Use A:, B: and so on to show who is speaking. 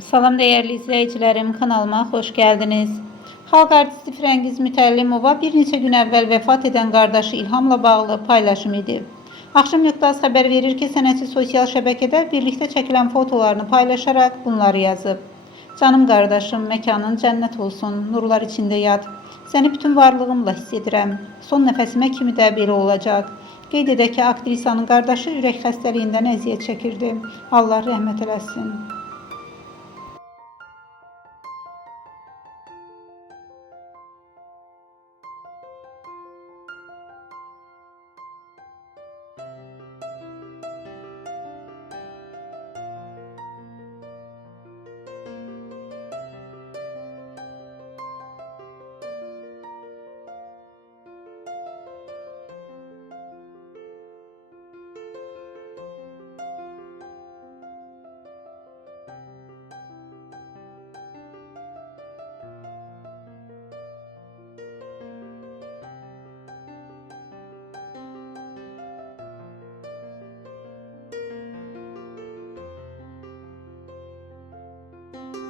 A: Salam değerli izleyicilerim, kanalıma hoş geldiniz. Halk artisti Frengiz Mütəllimova bir neçə gün əvvəl vəfat edən qardaşı İlhamla bağlı paylaşım edib. Axşam Nöqtəz xəbər verir ki, sənətçi sosial şəbəkədə birlikdə çəkilən fotolarını paylaşaraq bunları yazıb. Canım qardaşım, məkanın cənnət olsun, nurlar içində yat. Səni bütün varlığımla hiss edirəm. Son nəfəsimə kimi də belə olacaq. Qeyd edək ki, aktrisanın qardaşı ürək xəstəliyindən əziyyət çəkirdi. Allah rəhmət eləsin. Thank you.